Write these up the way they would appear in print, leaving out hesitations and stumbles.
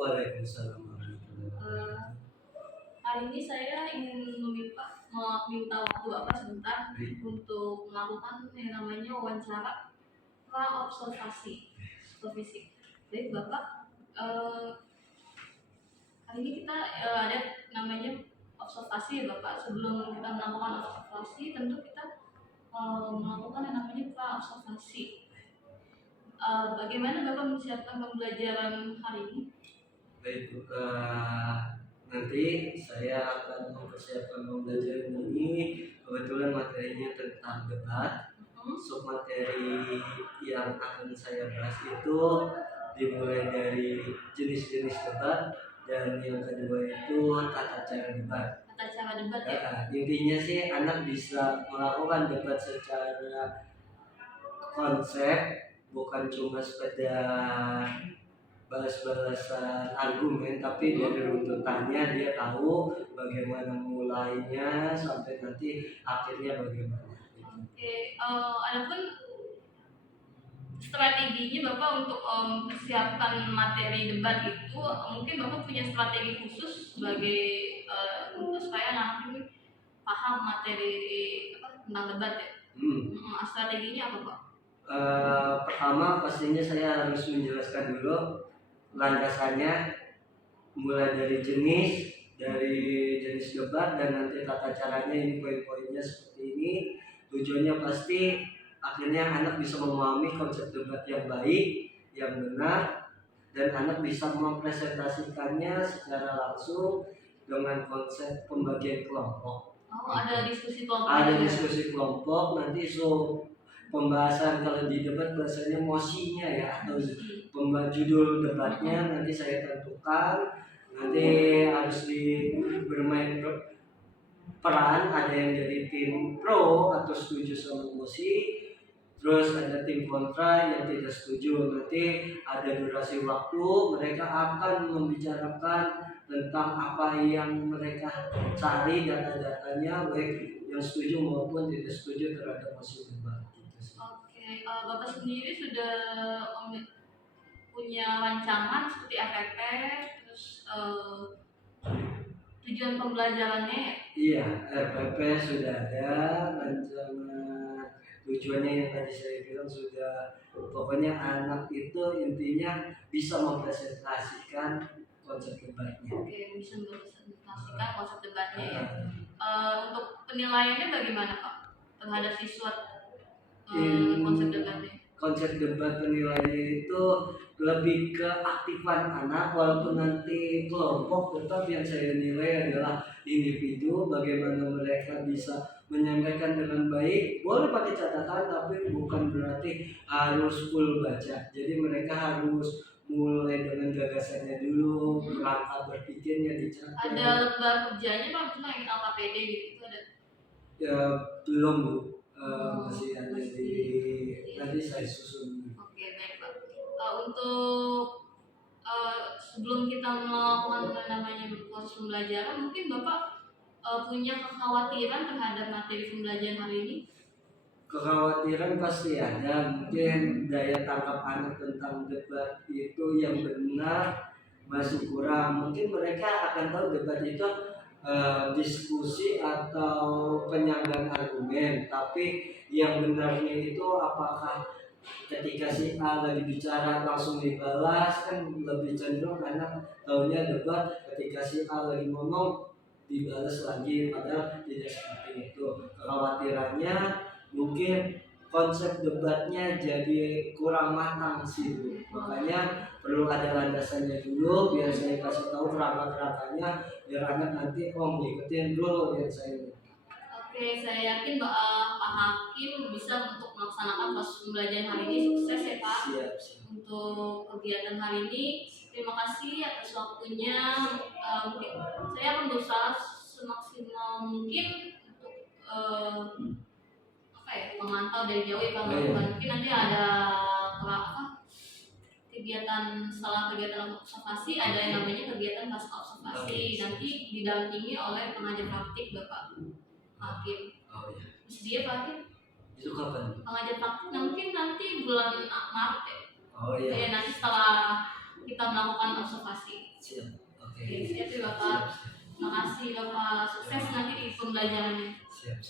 Waalaikumsalam warahmatullahi Eh, wabarakatuh. Hari ini saya ingin meminta waktu Bapak sebentar untuk melakukan yang namanya wawancara pra-observasi psikofisik. Baik Bapak, hari ini kita ada namanya observasi ya Bapak. Sebelum kita melakukan observasi, tentu kita melakukan yang namanya pra-observasi. Bagaimana Bapak mempersiapkan pembelajaran hari ini? Baik, nanti saya akan mempersiapkan pembelajaran ini. Kebetulan materinya tentang debat. Submateri yang akan saya bahas itu dimulai dari jenis-jenis debat, dan yang kedua itu tata cara debat. Tata cara debat ya? Intinya sih anak bisa melakukan debat secara konsep, bukan cuma sekedar balas-balasan argumen, tapi dari runtutannya dia tahu bagaimana mulainya sampai nanti akhirnya bagaimana. Oke, adapun strateginya Bapak untuk mempersiapkan materi debat itu, mungkin Bapak punya strategi khusus sebagai untuk supaya anak ini paham materi tentang debat ya? Strateginya apa Pak? Pertama pastinya saya harus menjelaskan dulu landasannya, mulai dari jenis debat, dan nanti tata caranya, ini poin-poinnya seperti ini. Tujuannya pasti akhirnya anak bisa memahami konsep debat yang baik, yang benar, dan anak bisa mempresentasikannya secara langsung dengan konsep pembagian kelompok. Ada diskusi kelompok. Ada diskusi kelompok, nanti pembahasan, kalau di debat bahasanya mosinya ya, atau judul debatnya nanti saya tentukan. Nanti harus bermain peran, ada yang jadi tim pro atau setuju sama mosi, terus ada tim kontra yang tidak setuju. Nanti ada durasi waktu, mereka akan membicarakan tentang apa yang mereka cari, data-datanya, baik yang setuju maupun tidak setuju terhadap mosi debat. Oke, Bapak sendiri sudah punya rancangan seperti FFP, terus tujuan pembelajarannya? Iya, RPP sudah ada, rancangan tujuannya yang tadi saya bilang sudah. Pokoknya anak itu intinya bisa mempresentasikan konsep debatnya. Oke, bisa mempresentasikan konsep debatnya ya. Untuk penilaiannya bagaimana Pak terhadap siswa konsep debatnya? Konsep debat penilaiannya itu lebih ke aktifan anak, walaupun nanti kelompok, tetap yang saya nilai adalah individu, bagaimana mereka bisa menyampaikan dengan baik. Boleh pakai catatan, tapi bukan berarti harus full baca. Jadi mereka harus mulai dengan gagasannya dulu, kerangka berpikirnya dicatat. Ada lembar kerjanya Pak, misalnya yang LKPD gitu ada? Ya belum Bu, masih ada nanti saya susun. Oke, baik Pak. Untuk sebelum kita melakukan namanya proses pembelajaran, mungkin Bapak punya kekhawatiran terhadap materi pembelajaran hari ini? Kekhawatiran pasti ada, mungkin daya tangkap anak tentang debat itu yang benar masih kurang. Mungkin mereka akan tahu debat itu diskusi atau penyanggahan argumen, tapi yang benarnya itu apakah ketika si A lagi bicara langsung dibalas, kan lebih cenderung karena tahunya debat ketika si A lagi ngomong dibalas lagi, padahal tidak seperti itu. Kekhawatirannya mungkin konsep debatnya jadi kurang matang sih Bu. Makanya perlu ada landasannya dulu, biar saya kasih tahu kerangka-kerangkanya, biar anak nanti ngikutin dulu yang saya. Oke, saya yakin Pak Hakim bisa untuk melaksanakan proses pembelajaran hari ini sukses ya Pak. Siap. Untuk kegiatan hari ini, terima kasih atas waktunya. Mungkin saya akan berusaha semaksimal mungkin untuk memantau dari jauh ya Pak. Mungkin nanti ada kegiatan setelah kegiatan observasi, ada yang namanya kegiatan pasca observasi, nanti didampingi oleh pengajar praktik Bapak Hakim. Dia Pak Hakim? Itu kapan? Pengajar praktik mungkin nanti bulan Maret ya. Oh iya. Nanti setelah kita melakukan observasi. Siap. Oke. Oke, siap ya Bapak. Makasih Bapak, sukses nanti di pembelajarannya. Siap.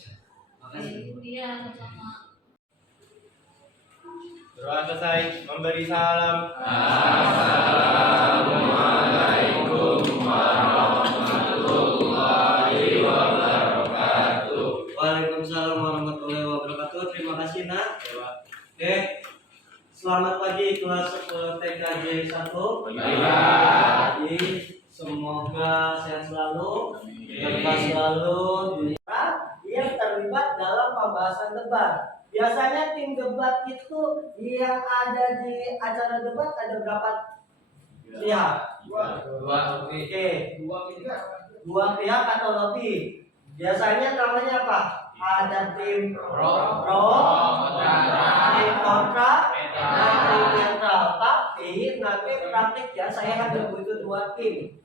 Oke, Makasih. iya sama-sama. Doa selesai, memberi salam. Waalaikumsalam warahmatullahi wabarakatuh. Terima kasih nak. Oke. Selamat pagi kelas 10 TKJ 1. Pagi. Semoga sehat selalu, berkah selalu, yang terlibat dalam pembahasan debat. Biasanya tim debat itu yang ada di acara debat ada berapa pihak? Oke. Dua pihak atau lebih. Biasanya namanya apa? Ada tim pro, tim kontra, dan tim netral. Tapi nanti praktik ya saya hanya butuh dua tim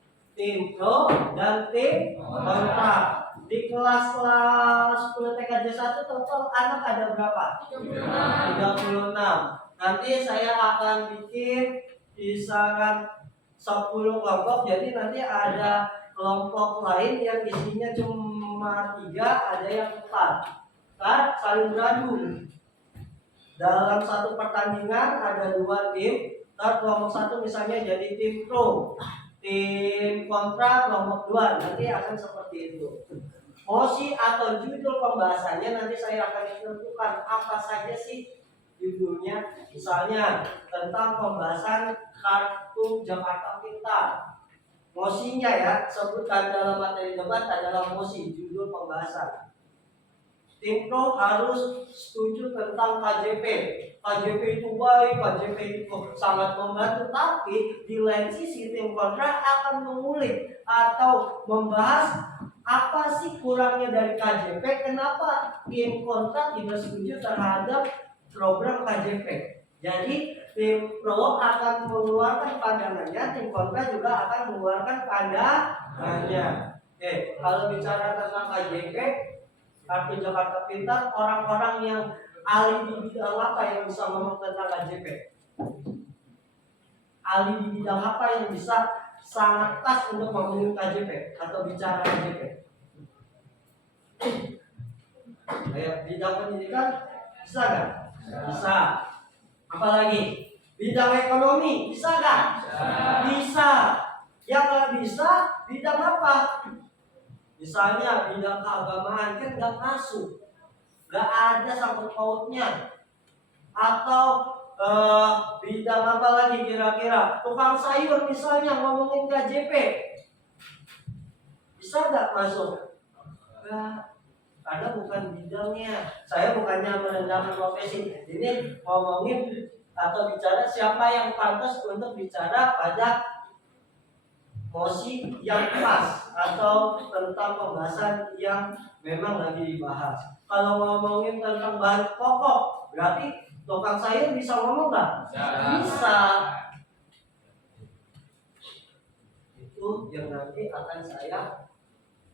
pro dan tim kontra. Di kelas 10 TKJ 1 total anak ada berapa? 36. Nanti saya akan bikin kisaran 10 kelompok. Jadi nanti ada kelompok lain yang isinya cuma 3, ada yang 4. Kan saling beradu. Dalam satu pertandingan ada 2 tim. Kelompok 1 misalnya jadi tim pro, tim kontra kelompok 2. Nanti akan seperti itu. Mosi atau judul pembahasannya nanti saya akan tentukan apa saja sih judulnya. Misalnya tentang pembahasan kartu Jakarta Pintar. Mosinya ya, sebutkan dalam materi debat adalah mosi, judul pembahasan. Tim pro harus setuju tentang KJP. KJP itu baik, KJP itu sangat membantu. Tapi di lain sisi tim kontra akan mengulik atau membahas apa sih kurangnya dari KJP, kenapa tim kontra tidak setuju terhadap program KJP. Jadi tim pro akan mengeluarkan pandangannya, tim kontra juga akan mengeluarkan pandangannya. Oke, kalau bicara tentang KJP, Kartu Jakarta Pintar, orang-orang yang ahli di bidang apa yang bisa ngomong tentang KJP? Ahli di bidang apa yang bisa sangat pas untuk ngomongin KJP atau bicara KJP? Kayak bidang pendidikan bisa nggak? Bisa. Apalagi bidang ekonomi bisa nggak? Bisa. Yang nggak bisa bidang apa? Misalnya bidang keagamaan kan nggak masuk, nggak ada sangkut pautnya. Atau bidang apa lagi kira-kira? Tukang sayur misalnya ngomongin KJP, bisa nggak masuk? Nggak, karena bukan bidangnya. Saya bukannya merendahkan profesi. Ini ngomongin atau bicara siapa yang pantas untuk bicara pada mosi yang pas atau tentang pembahasan yang memang lagi dibahas. Kalau ngomongin tentang bahan pokok, berarti tukang sayur bisa ngomong nggak? Bisa. Itu yang nanti akan saya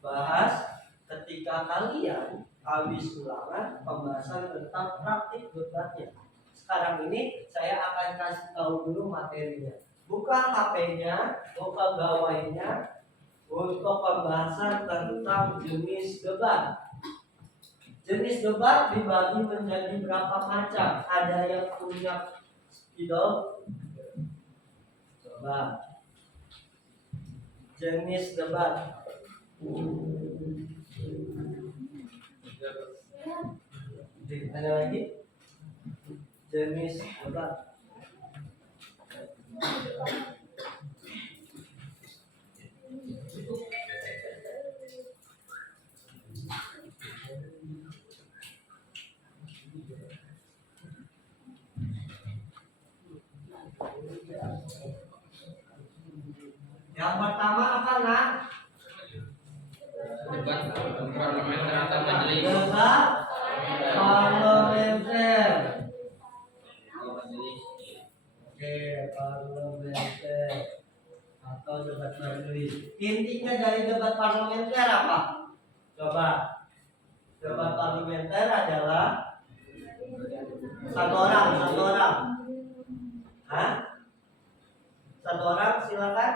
bahas ketika kalian habis ulangan pembahasan tentang praktik debatnya. Sekarang ini saya akan kasih tahu dulu materinya. Buka HP-nya, buka gawainya untuk pembahasan tentang jenis debat. Jenis debat dibagi menjadi berapa macam? Ada yang punya spidol? Coba. Jenis debat. Ada lagi? Jenis debat. Yang pertama apa nak? Debat parlementer atau majelis. Debat parlementer. Oke, parlementer atau debat majelis. Intinya dari debat parlementer apa? Coba. Debat parlementer adalah satu orang. Hah? Satu orang silakan.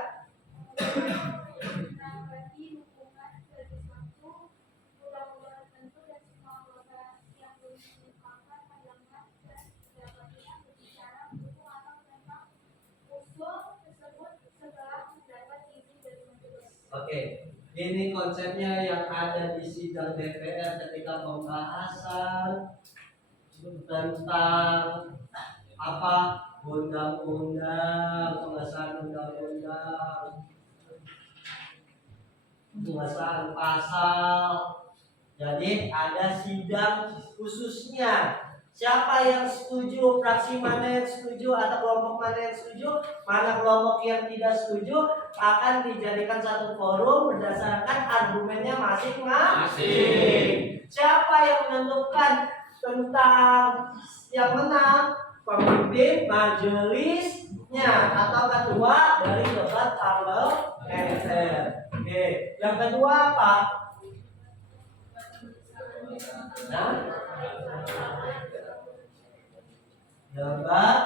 Oke, ini konsepnya yang ada di sidang DPR ketika pembahasan tentang apa undang-undang, pengesahan undang-undang, pengesahan pasal. Jadi ada sidang khususnya. Siapa yang setuju, fraksi mana yang setuju, atau kelompok mana yang setuju, mana kelompok yang tidak setuju, akan dijadikan satu forum berdasarkan argumennya masing-masing. Siapa yang menentukan tentang yang menang? Pemimpin majelisnya atau ketua dari debat parlementer. Oke, yang kedua apa? Nah, debat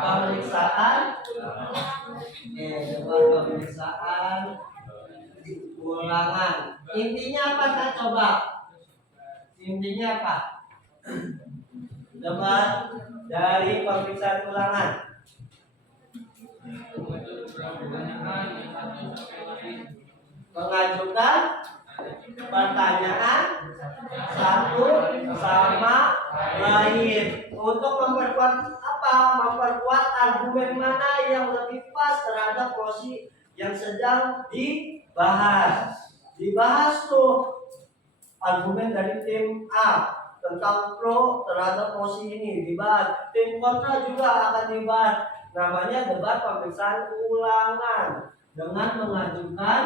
pemeriksaan. Debat pemeriksaan ulangan. Intinya apa? Kita coba. Intinya apa? Debat dari pemeriksaan ulangan. Mengajukan pertanyaan satu sama lain untuk memperkuat apa? Memperkuat argumen mana yang lebih pas terhadap posisi yang sedang dibahas. Dibahas tuh argumen dari tim A tentang pro terhadap posisi ini dibahas. Tim kontra juga akan dibahas. Namanya debat pemeriksaan ulangan dengan mengajukan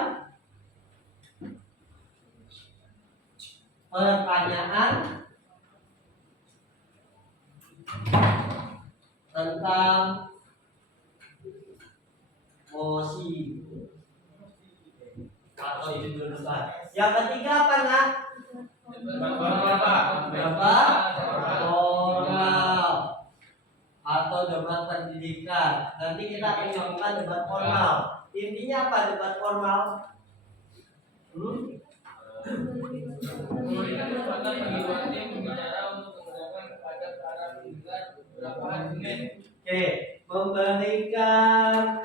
pertanyaan tentang mosi atau judul debat. Yang ketiga apa nak? Debat formal atau debat pendidikan. Nanti kita akan melakukan debat formal. Intinya apa debat formal? Memberikan kesempatan bagi wakil pembicara untuk menggunakan kepada para pendengar beberapa argumen. Oke, memberikan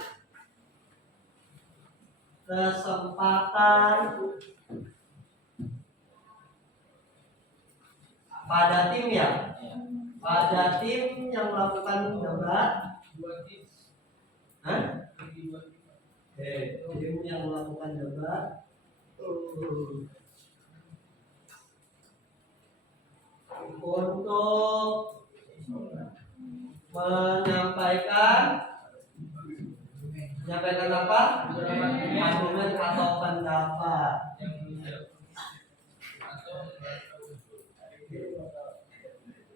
kesempatan pada tim ya, pada tim yang melakukan debat. Hah? Oke, tim yang melakukan debat. Untuk menyampaikan apa? Argumen atau pendapat.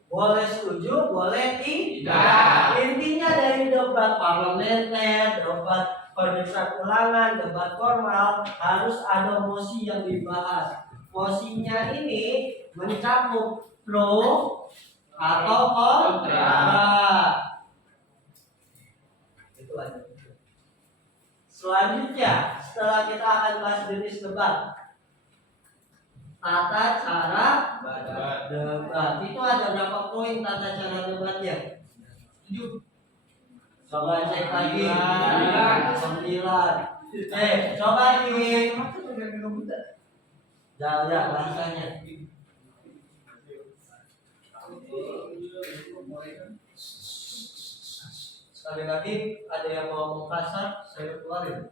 Boleh setuju, boleh tidak. Intinya dari debat parlementer, debat pemeriksaan ulangan, debat formal harus ada mosi yang dibahas. Mosinya ini mencakup pro atau kontra. Itu aja. Selanjutnya, setelah kita akan bahas jenis debat, tata cara debat. Itu ada berapa poin tata cara debatnya? 7. Coba cek lagi. 9. Coba lagi. Ya bahasanya. Sekali lagi ada yang mau ngomong kasar, saya keluarin.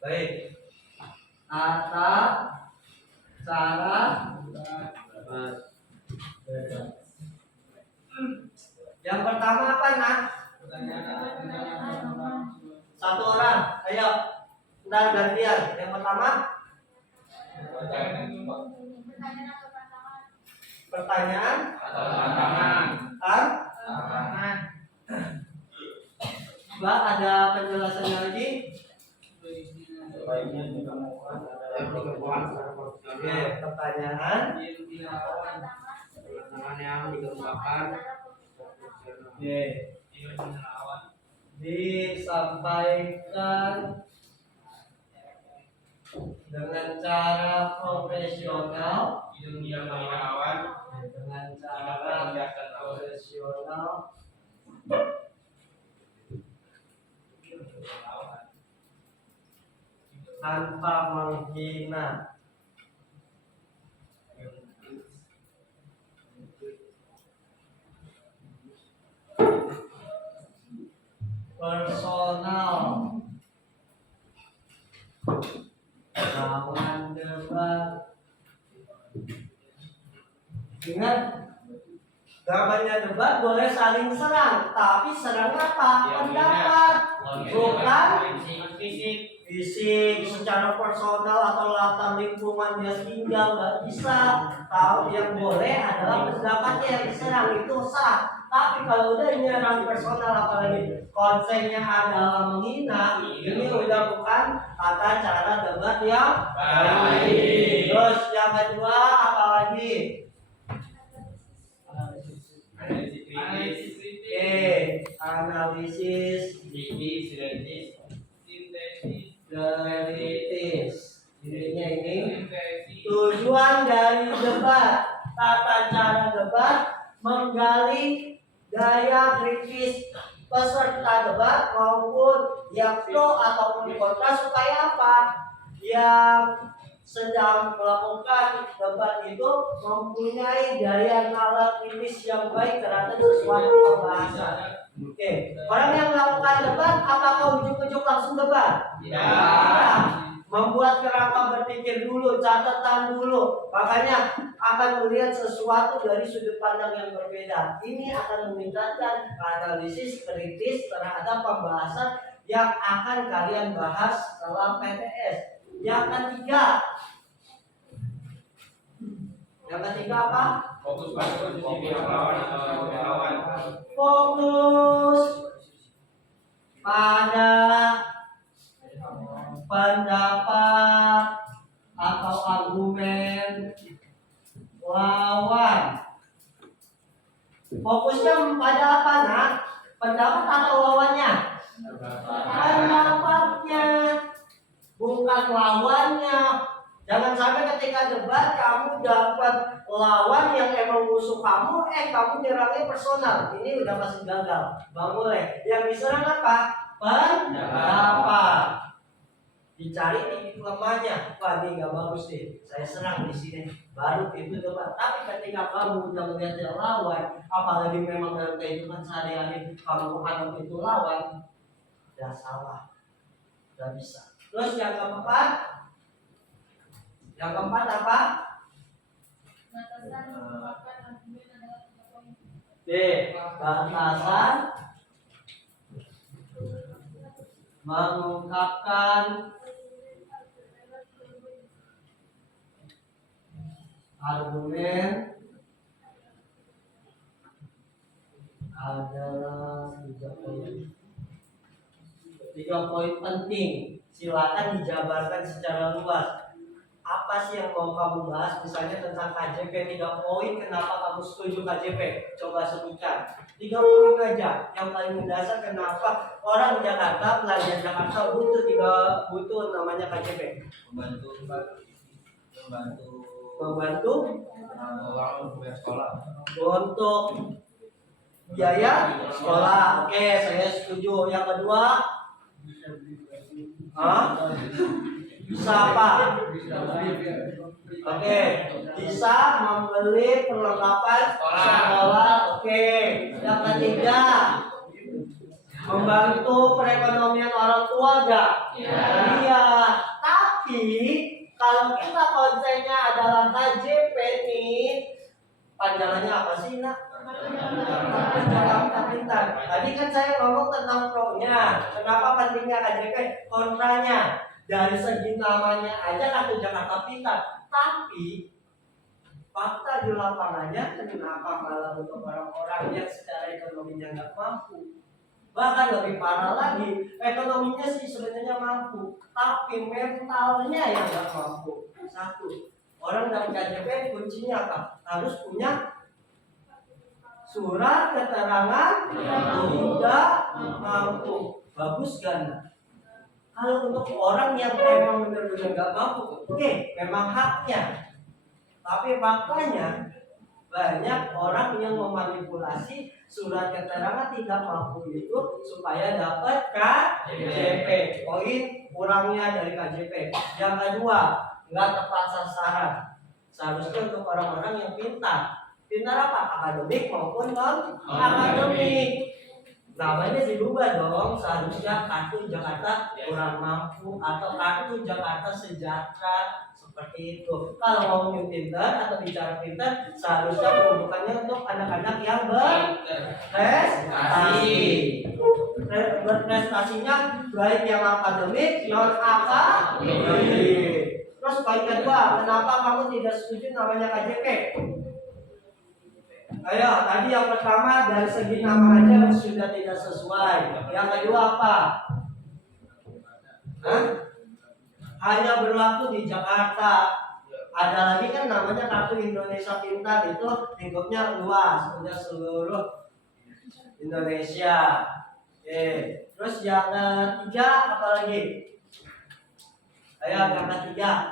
Baik. Tata cara yang pertama apa nak? Satu orang, ayo. Ntar gantian. Yang pertama pertanyaan Mbak, ada penjelasannya lagi? Oke, pertanyaan Tangan yang dikembangkan. Oke. Disampaikan dengan cara profesional, dengan cara profesional tanpa menghina. Personal lawan debat. Ingat, namanya debat boleh saling serang, tapi serang apa? Pendapat, bukan fisik. Secara personal atau latar lingkungan dia tinggal nggak bisa. Tahu yang boleh adalah pendapatnya yang diserang, itu sah. Tapi kalau udah nyerang personal, apalagi konsennya adalah menghina, ini udah bukan tata cara debat yang baik. Terus yang kedua apa lagi? Analisis teoritis. Intinya ini tujuan dari debat, tata cara debat menggali daya kritis peserta debat maupun yang pro ataupun kontra, supaya apa? Yang sedang melakukan debat itu mempunyai daya nalar kritis yang baik terhadap sesuatu pembahasan. Oke, orang yang melakukan debat apakah ujuk-ujuk langsung debat? Tidak. Membuat kerangka berpikir dulu, catatan dulu. Makanya akan melihat sesuatu dari sudut pandang yang berbeda. Ini akan meningkatkan analisis kritis terhadap pembahasan yang akan kalian bahas dalam PTS. Yang ketiga apa? Fokus pada posisi lawan atau lawan. Fokus pada pendapat atau argumen lawan. Fokusnya pada apa, nak? Pendapat atau lawannya? Pendapatnya, bukan lawannya. Jangan sampai ketika debat kamu dapat lawan yang emang musuh kamu, kamu nyerangnya personal. Ini udah pasti gagal. Gak boleh. Yang diserang apa? Pendapat. Dicari titik lemahnya. Wah, ini gak bagus nih, saya serang di sini. Baru itu debat. Tapi ketika kamu udah melihat yang lawan, apalagi memang dalam kehidupan sehari-hari kamu anggap itu lawan, udah salah. Udah bisa. Terus yang keempat apa? Batasan mengungkapkan argumen adalah 3 poin penting. Silakan dijabarkan secara luas. Apa sih yang mau kamu bahas? Misalnya tentang KJP, 3 poin kenapa kamu setuju KJP. Coba sebutkan 3 poin aja. Yang paling mendasar kenapa orang Jakarta, pelajar Jakarta butuh namanya KJP. Membantu Uang bayar sekolah. untuk biaya sekolah. Oke, saya setuju. Yang kedua, bisa apa? Oke, bisa membeli perlengkapan sekolah. Oke. Yang ketiga, membantu perekonomian orang tua enggak? Iya. Tapi kalau kita konsennya adalah KJP nih, panjangannya apa sih, nak? Jakarta Pintar. Tadi kan saya ngomong tentang pro-nya. Kenapa pentingnya KJP? Kontranya. Dari segi namanya aja kartu Jakarta Pintar. Tapi fakta di lapangannya kenapa malah untuk orang-orang yang secara ekonominya nggak mampu. Bahkan lebih parah lagi, ekonominya sih sebenarnya mampu, tapi mentalnya yang nggak mampu. Satu, orang dalam KJP kuncinya apa? harus punya surat keterangan tidak mampu. Bagus kan? Kalau untuk orang yang memang benar-benar nggak mampu, oke, memang haknya. Tapi faktanya banyak orang yang memanipulasi surat keterangan tidak mampu itu supaya dapat KJP. Poin kurangnya dari KJP. Yang kedua, nggak tepat sasaran. Seharusnya untuk orang-orang yang pintar. Pintar apa? Akademik maupun non akademik. Namanya dirubah dong. Seharusnya kartu Jakarta kurang mampu atau kartu Jakarta sejahtera, seperti itu. Kalau ngomongin pintar atau bicara pintar, seharusnya peruntukannya untuk anak-anak yang berprestasi. Berprestasinya baik yang akademik, non akademik. Terus poin kedua, kenapa kamu tidak setuju namanya KJP? Ayo, tadi yang pertama dari segi nama aja sudah tidak sesuai. Yang kedua apa? Hah? Hanya berlaku di Jakarta. Ada lagi kan namanya kartu Indonesia Pintar, itu lingkupnya luas, sudah seluruh Indonesia. Oke. Terus yang ketiga apa lagi? Ayo, yang ketiga.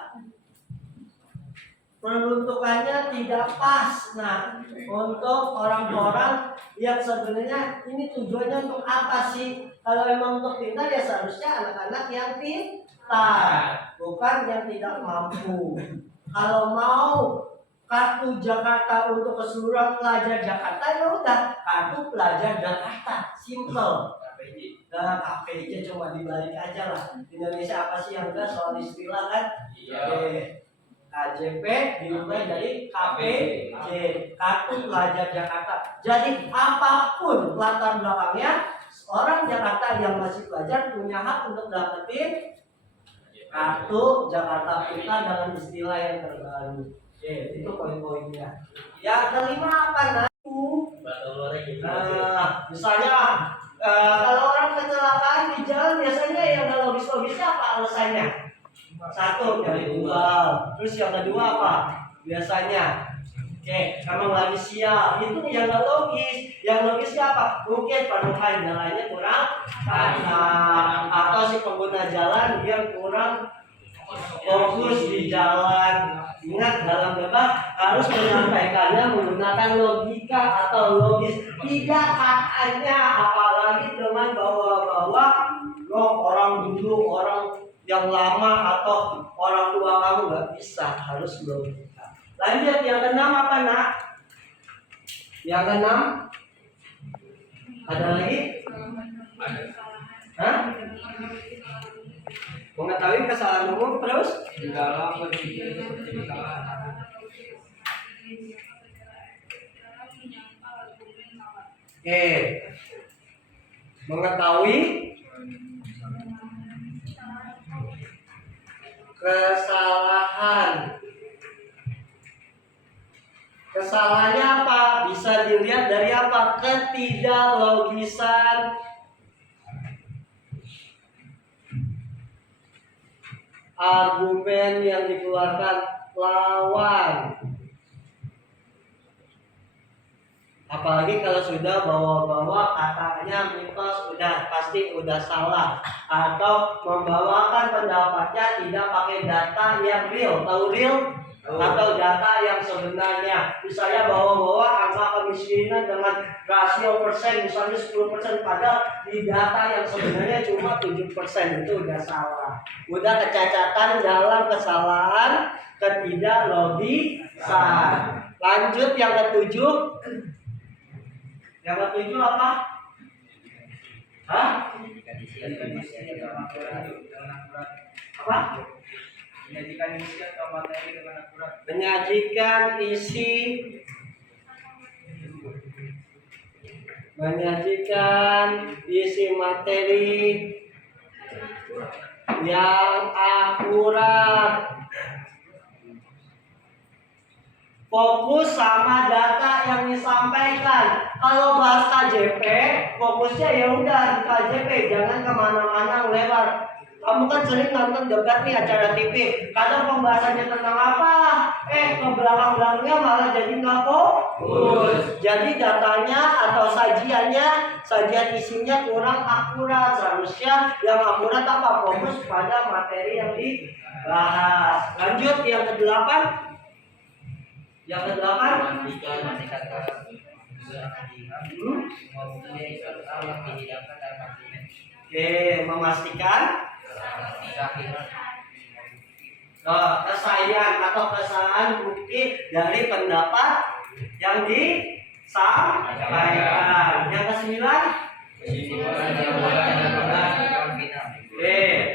Peruntukannya tidak pas. Nah, untuk orang-orang yang sebenarnya ini tujuannya untuk apa sih? Kalau memang untuk pintar ya seharusnya anak-anak yang pintar, bukan yang tidak mampu. Kalau mau kartu Jakarta untuk keseluruhan pelajar Jakarta, ya udah kartu pelajar Jakarta, simple. Nah, KPJ cuma dibalik aja lah. Indonesia apa sih yang enggak soal istilah kan? Iya. KJP diubah jadi KPJ, kartu pelajar Jakarta. Jadi apapun latar belakangnya, orang Jakarta yang masih pelajar punya hak untuk dapetin kartu Jakarta Pintar dengan istilah yang terbaru. Oke, itu poin-poinnya. Yang kelima apa? Misalnya kalau orang kecelakaan di jalan biasanya yang nggak logis-logisnya apa alasannya? Satu, dari tunggal. Terus yang kedua apa? Biasanya emang lagi sial. Itu yang nggak logis. Yang logisnya apa? Mungkin penuhan jalannya kurang panjang, atau si pengguna jalan dia kurang fokus di jalan. Ingat, dalam debat harus menyampaikannya menggunakan logika atau logis. Tidak katanya, apalagi dengan bawa-bawa orang dulu, orang yang lama atau orang tua kamu, nggak bisa, harus logika. Lanjut yang keenam apa nak? Yang keenam ada lagi? Hah? Mengetahui kesalahan umum terus? dalam berpikir seperti kesalahan. Mengetahui kesalahan. Kesalahannya apa? Bisa dilihat dari apa? Ketidaklogisan argumen yang dikeluarkan lawan. Apalagi kalau sudah bawa-bawa katanya mitos, udah pasti udah salah, atau membawakan pendapatnya tidak pakai data yang real. Tahu real? Atau data yang sebenarnya. Misalnya bawa-bawa angka kemiskinan dengan rasio persen, misalnya 10%, padahal di data yang sebenarnya cuma 7%, itu udah salah. Udah kecacatan dalam kesalahan ketidaklogisan. Lanjut yang ketujuh. Yang ketujuh apa? Hah? Apa? Menyajikan isi atau materi dengan akurat. Menyajikan isi materi yang akurat. Fokus sama data yang disampaikan. Kalau bahas KJP, fokusnya ya udah di KJP, jangan kemana-mana lebar. Kamu kan sering nonton debat nih acara TV. Kadang pembahasannya tentang apa? ke belakang-belakangnya malah jadi nggak fokus. Jadi datanya atau sajian isinya kurang akurat. Seharusnya yang akurat apa? Fokus pada materi yang dibahas. Lanjut yang ke-8. Yang ke-8. Oke, memastikan kesahihan atau kesalahan bukti dari pendapat yang disampaikan. Yang ke-9,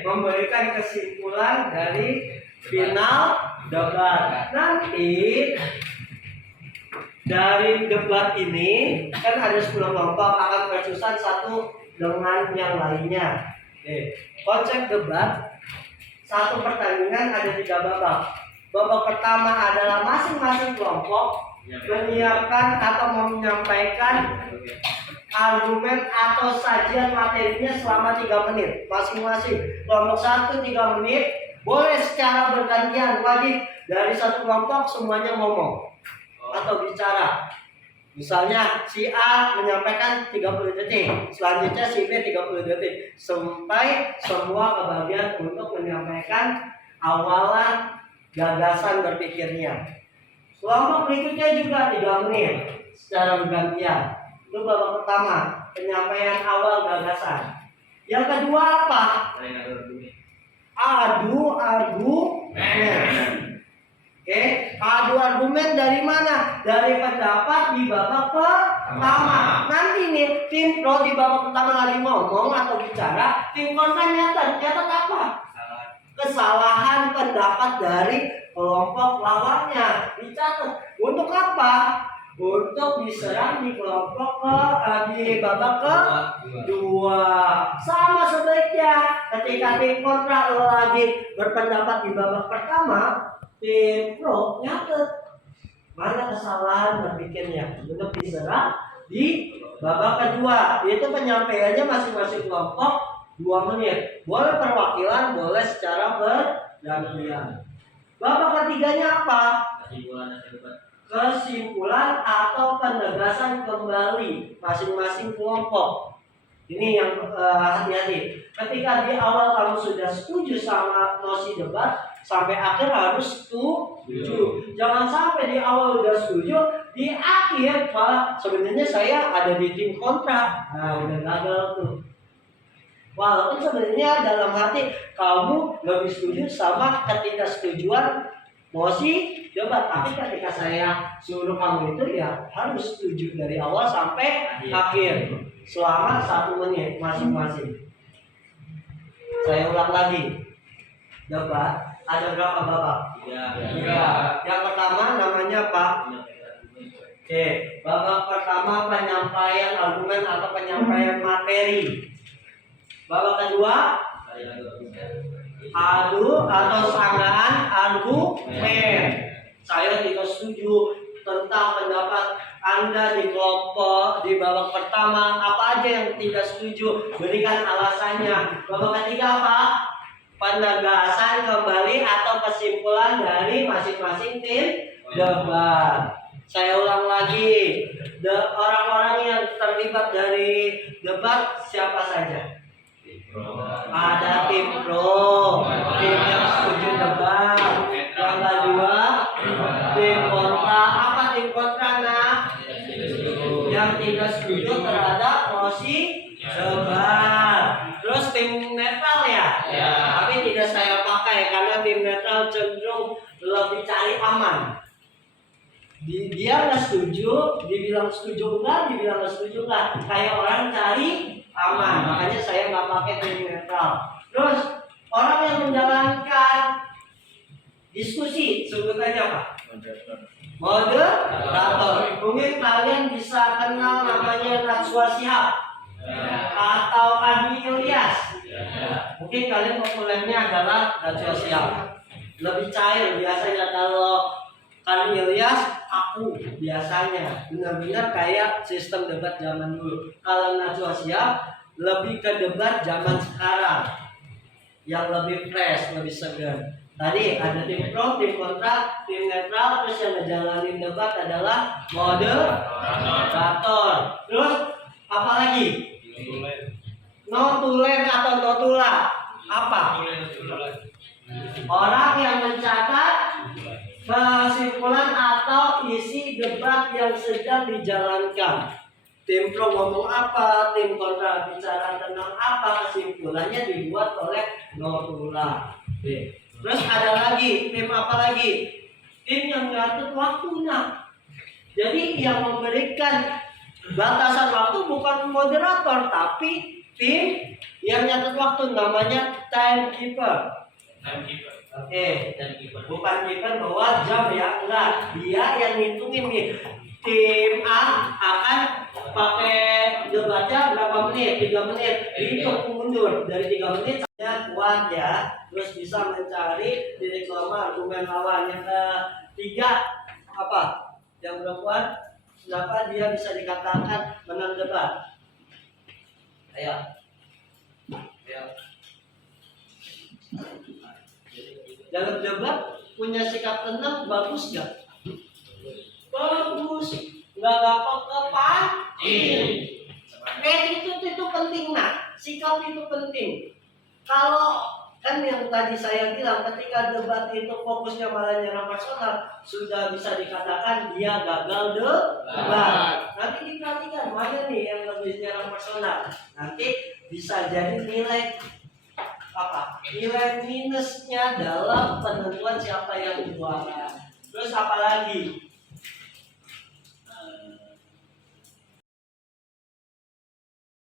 memberikan kesimpulan dari final debat. Nanti dari debat ini kan ada 10 kelompok akan bersusun satu dengan yang lainnya. Konsep debat, satu pertandingan ada 3 babak. Babak pertama adalah masing-masing kelompok menyiapkan atau menyampaikan argumen atau sajian materinya selama 3 menit. Masing-masing kelompok 1 3 menit, boleh secara bergantian, wajib dari satu kelompok semuanya ngomong atau bicara. Misalnya si A menyampaikan 30 detik, selanjutnya si B 30 detik, sampai semua kebagian untuk menyampaikan awalan gagasan berpikirnya. Kelompok berikutnya juga 3 menit secara bergantian. Itu babak pertama, penyampaian awal gagasan. Yang kedua apa? Adu argumen. Adu argumen dari mana? Dari pendapat di babak pertama. Nanti nih tim pro di babak pertama lagi ngomong atau bicara, tim kontra nyatat apa? Kesalahan pendapat dari kelompok lawannya dicatat. Untuk apa? Untuk diserang di kelompok di babak kedua. Sama sebaliknya ketika tim kontra lagi berpendapat di babak pertama, tim pro nyatet mana kesalahan berpikirnya untuk diserang di babak kedua. Itu penyampaiannya masing-masing kelompok 2 menit. Boleh perwakilan, boleh secara bergantian. Babak ketiganya apa? Kesimpulan atau penegasan kembali masing-masing kelompok. Ini yang hati-hati. Ketika di awal kamu sudah setuju sama nosi debat, sampai akhir harus setuju. Jangan sampai di awal udah setuju, di akhir malah sebenarnya saya ada di tim kontra. Nah, udah gagal tuh. Walaupun sebenarnya dalam hati kamu lebih setuju sama ketidaksetujuan mosi debat, tapi ketika saya suruh kamu itu ya harus setuju dari awal sampai akhir selama 1 menit masing-masing. Saya ulang lagi, debat ada berapa babak? 3. Yang pertama namanya apa? Babak pertama penyampaian argumen atau penyampaian materi. Babak kedua adu atau sanggahan argumen. Saya tidak setuju tentang pendapat Anda di kelompok di babak pertama. Apa aja yang tidak setuju, berikan alasannya. Babak ketiga apa? Penegasan kembali atau kesimpulan dari masing-masing tim debat. Saya ulang lagi, orang-orang yang terlibat dari debat siapa saja? Ada tim pro, tim yang setuju debat. Yang kedua, tim kontra. Apa tim kontra? Nah, yang tidak setuju terhadap mosi debat. Terus tim netral ya? Tapi tidak saya pakai karena tim netral cenderung lebih cari aman. Dia nggak setuju, dibilang setuju enggak, kayak orang cari aman. Makanya saya nggak pakai tim netral. Terus orang yang menjalankan diskusi sebutannya apa? Moderator. Mungkin kalian bisa kenal namanya Najwa Shihab atau Andi Ilyas. Mungkin kalian populernya adalah Najwa Shihab. Lebih cair biasanya. Kalau Andi Ilyas aku biasanya benar-benar kayak sistem debat zaman dulu. Kalau Najwa Shihab lebih ke debat zaman sekarang yang lebih fresh, lebih segar. Tadi ada tim pro, tim kontra, tim netral, terus yang ngejalanin debat adalah moderator. Terus apa lagi? Notulen atau notula. Apa? Orang yang mencatat kesimpulan atau isi debat yang sedang dijalankan. Tim pro ngomong apa, tim kontra bicara tentang apa, kesimpulannya dibuat oleh notula. Oke. Terus ada lagi, tim apa lagi? Tim yang ngatur waktunya. Jadi yang memberikan batasan waktu bukan moderator, tapi tim yang nyatet waktu, namanya timekeeper. Oke, bukan keeper bawa jam ya, enggak. Dia yang ngitungin nih. Tim A akan pakai debatnya berapa menit? 3 menit. Dihitung mundur dari 3 menit saya kuat ya. Terus bisa mencari titik lemah argumen lawan. Yang ketiga apa? Yang berkuat, kenapa dia bisa dikatakan menang debat? Ayo. Dalam debat punya sikap tenang bagus gak? Bagus, nggak gampang kepancing. Itu penting nak, sikap itu penting. Kalau kan yang tadi saya bilang, ketika debat itu fokusnya malah nyerang personal, sudah bisa dikatakan dia gagal debat. Nanti diperhatikan mana nih yang lebih nyerang personal. Nanti bisa jadi nilai apa? Nilai minusnya dalam penentuan siapa yang juara. Terus apa lagi?